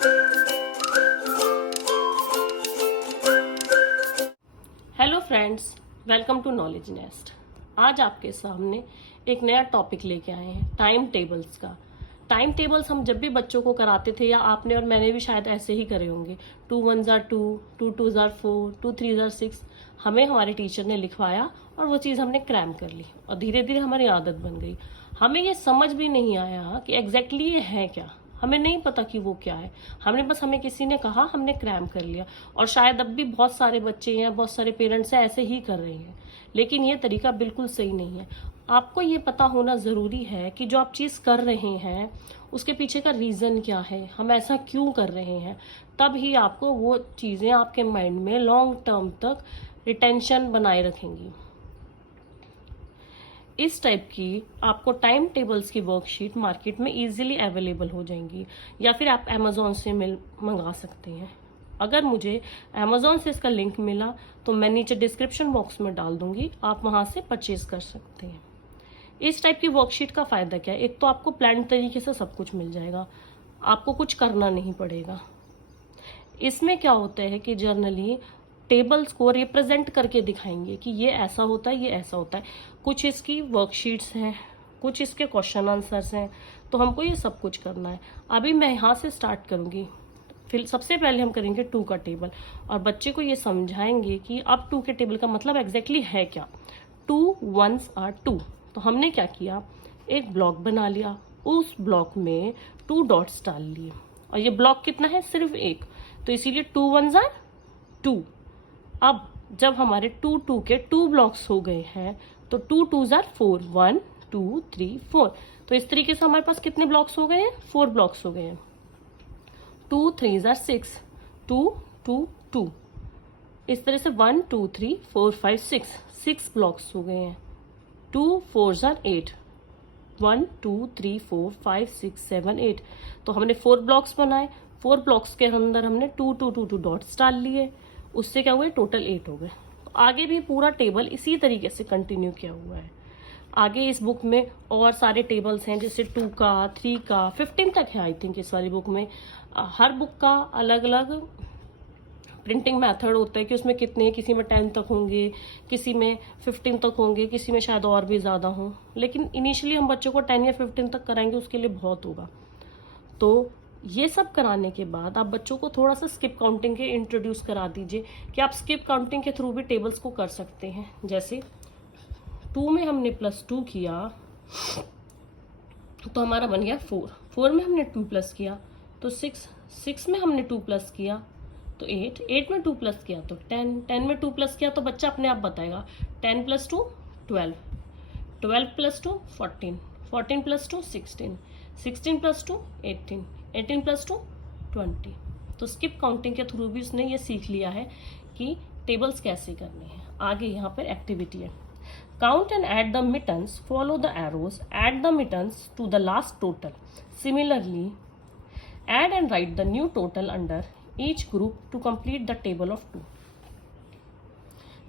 Hello friends, welcome to Knowledge Nest. आज आपके सामने एक नया टॉपिक लेके आए हैं, टाइम टेबल्स का। टाइम टेबल्स हम जब भी बच्चों को कराते थे, या आपने और मैंने भी शायद ऐसे ही करे होंगे, 2 1 2, 2 2 4, 2 3 6। हमें हमारे टीचर ने लिखवाया और वो चीज़ हमने क्रैम कर ली और धीरे धीरे हमारी आदत बन गई। हमें ये समझ भी नहीं आया कि एग्जैक्टली ये है क्या, हमें नहीं पता कि वो क्या है। हमें किसी ने कहा, हमने क्रैम कर लिया। और शायद अब भी बहुत सारे बच्चे हैं, बहुत सारे पेरेंट्स हैं, ऐसे ही कर रहे हैं। लेकिन ये तरीका बिल्कुल सही नहीं है। आपको ये पता होना ज़रूरी है कि जो आप चीज़ कर रहे हैं उसके पीछे का रीज़न क्या है, हम ऐसा क्यों कर रहे हैं। तब ही आपको वो चीज़ें आपके माइंड में लॉन्ग टर्म तक रिटेंशन बनाए रखेंगी। इस टाइप की आपको टाइम टेबल्स की वर्कशीट मार्केट में इजीली अवेलेबल हो जाएंगी, या फिर आप अमेजोन से मंगा सकते हैं। अगर मुझे अमेजोन से इसका लिंक मिला तो मैं नीचे डिस्क्रिप्शन बॉक्स में डाल दूंगी, आप वहां से परचेज कर सकते हैं। इस टाइप की वर्कशीट का फायदा क्या है? एक तो आपको प्लान तरीके से सब कुछ मिल जाएगा, आपको कुछ करना नहीं पड़ेगा। इसमें क्या होता है कि जर्नली टेबल्स को रिप्रेजेंट करके दिखाएंगे कि ये ऐसा होता है, ये ऐसा होता है। कुछ इसकी वर्कशीट्स हैं, कुछ इसके क्वेश्चन आंसर्स हैं, तो हमको ये सब कुछ करना है। अभी मैं यहाँ से स्टार्ट करूँगी। फिर सबसे पहले हम करेंगे 2 का टेबल और बच्चे को ये समझाएंगे कि अब 2 के टेबल का मतलब एग्जैक्टली है क्या। 2 1s are 2। तो हमने क्या किया, एक ब्लॉक बना लिया, उस ब्लॉक में 2 डॉट्स डाल लिए। और ये ब्लॉक कितना है? सिर्फ एक, तो इसीलिए 2 1s are 2। अब जब हमारे 2 2 के 2 ब्लॉक्स हो गए हैं तो 2 2s are 4, 1 2 3 4। तो इस तरीके से हमारे पास कितने ब्लॉक्स हो गए हैं? 4 ब्लॉक्स हो गए हैं। 2 3s are 6, 2 2 2। इस तरह से 1 2 3 4 5 6 ब्लॉक्स हो गए हैं। 2 4s are 8, 1 2 3 4 5 6 7 8। तो हमने 4 ब्लॉक्स बनाए, 4 ब्लॉक्स के अंदर हमने 2 2 2 2 डॉट्स डाल लिए, उससे क्या हुए? टोटल 8 हो गए। तो आगे भी पूरा टेबल इसी तरीके से कंटिन्यू किया हुआ है। आगे इस बुक में और सारे टेबल्स हैं, जैसे 2 का 3 का 15 तक है आई थिंक इस वाली बुक में। हर बुक का अलग अलग प्रिंटिंग मेथड होता है कि उसमें कितने, किसी में 10 तक होंगे, किसी में 15 तक होंगे, किसी में शायद और भी ज़्यादा हों। लेकिन इनिशियली हम बच्चों को 10 या 15 तक कराएंगे, उसके लिए बहुत होगा। तो ये सब कराने के बाद आप बच्चों को थोड़ा सा स्किप काउंटिंग के इंट्रोड्यूस करा दीजिए कि आप स्किप काउंटिंग के थ्रू भी टेबल्स को कर सकते हैं। जैसे 2 में हमने +2 किया तो हमारा बन गया 4, 4 में हमने 2 प्लस किया तो 6, 6 में हमने 2 प्लस किया तो 8, 8 में 2 प्लस किया तो 10, 10 में 2 प्लस किया तो बच्चा अपने आप बताएगा। 10 + 2 12, 12 + 2 14, 14 + 2 16, 16 + 2 18, 18 + 2 20। तो स्किप काउंटिंग के थ्रू भी उसने ये सीख लिया है कि टेबल्स कैसे करने हैं। आगे यहाँ पर एक्टिविटी है, count and add the mittens, follow the arrows, add the mittens to the last total. Similarly, add and write the new total under each group to complete the table of 2.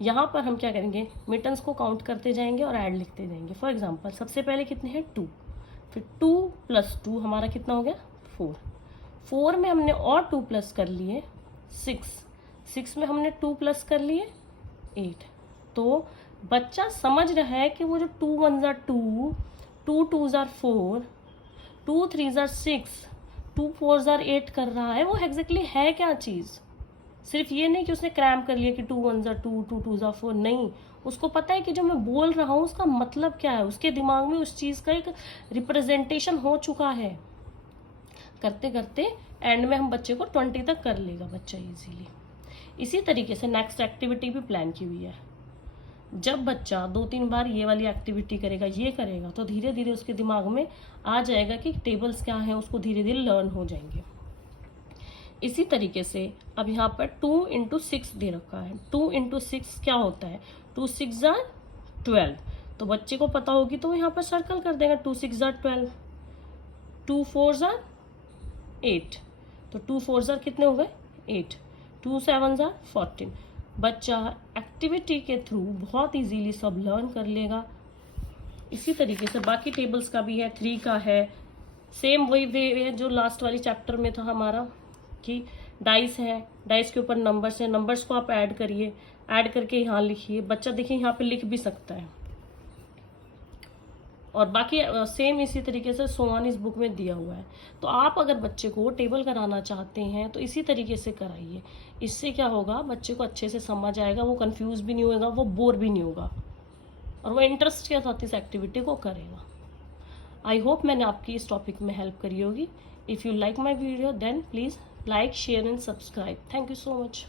यहाँ पर हम क्या करेंगे, mittens को count करते जाएंगे और add लिखते जाएंगे। फॉर एग्जाम्पल सबसे पहले कितने हैं? 2, फिर 2 + 2 हमारा कितना हो गया? 4, 4 में हमने और 2 प्लस कर लिए 6, 6 में हमने 2 प्लस कर लिए 8। तो बच्चा समझ रहा है कि वो जो 2 1s are 2, 2 2s are 4, 2 3s are 6, 2 4s are 8 कर रहा है। वो एग्जैक्टली है क्या चीज़। सिर्फ ये नहीं कि उसने क्रैम कर लिया कि 2 1s are 2, 2 2s are 4। नहीं, उसको पता है कि जो मैं बोल रहा हूँ उसका मतलब क्या है। उसके दिमाग में उस चीज़ का एक रिप्रेजेंटेशन हो चुका है। करते करते एंड में हम बच्चे को 20 तक कर लेगा बच्चा इजीली। इसी तरीके से नेक्स्ट एक्टिविटी भी प्लान की हुई है। जब बच्चा 2-3 बार ये वाली एक्टिविटी करेगा, ये करेगा, तो धीरे धीरे उसके दिमाग में आ जाएगा कि टेबल्स क्या हैं, उसको धीरे धीरे लर्न हो जाएंगे। इसी तरीके से अब यहाँ पर 2 × 6 दे रखा है। 2 × 6 क्या होता है? 2 6s are 12। तो बच्चे को पता होगी तो यहाँ पर सर्कल कर देगा, 2 6s are 12। 2 4s are 8, तो 2 4s are कितने हो गए? 8। 2 7s are 14। बच्चा एक्टिविटी के थ्रू बहुत इजीली सब लर्न कर लेगा। इसी तरीके से बाकी टेबल्स का भी है, 3 का है, सेम वही वे जो लास्ट वाली चैप्टर में था हमारा। कि डाइस है, डाइस के ऊपर नंबर्स है, नंबर्स को आप ऐड करिए, ऐड करके यहाँ लिखिए। बच्चा देखिए यहाँ पे लिख भी सकता है। और बाकी सेम इसी तरीके से सोआन इस बुक में दिया हुआ है। तो आप अगर बच्चे को टेबल कराना चाहते हैं तो इसी तरीके से कराइए। इससे क्या होगा, बच्चे को अच्छे से समझ आएगा, वो कंफ्यूज भी नहीं होगा, वो बोर भी नहीं होगा, और वो इंटरेस्ट के साथ इस एक्टिविटी को करेगा। आई होप मैंने आपकी इस टॉपिक में हेल्प करी होगी। If you like my video then please like, share and subscribe. Thank you so much.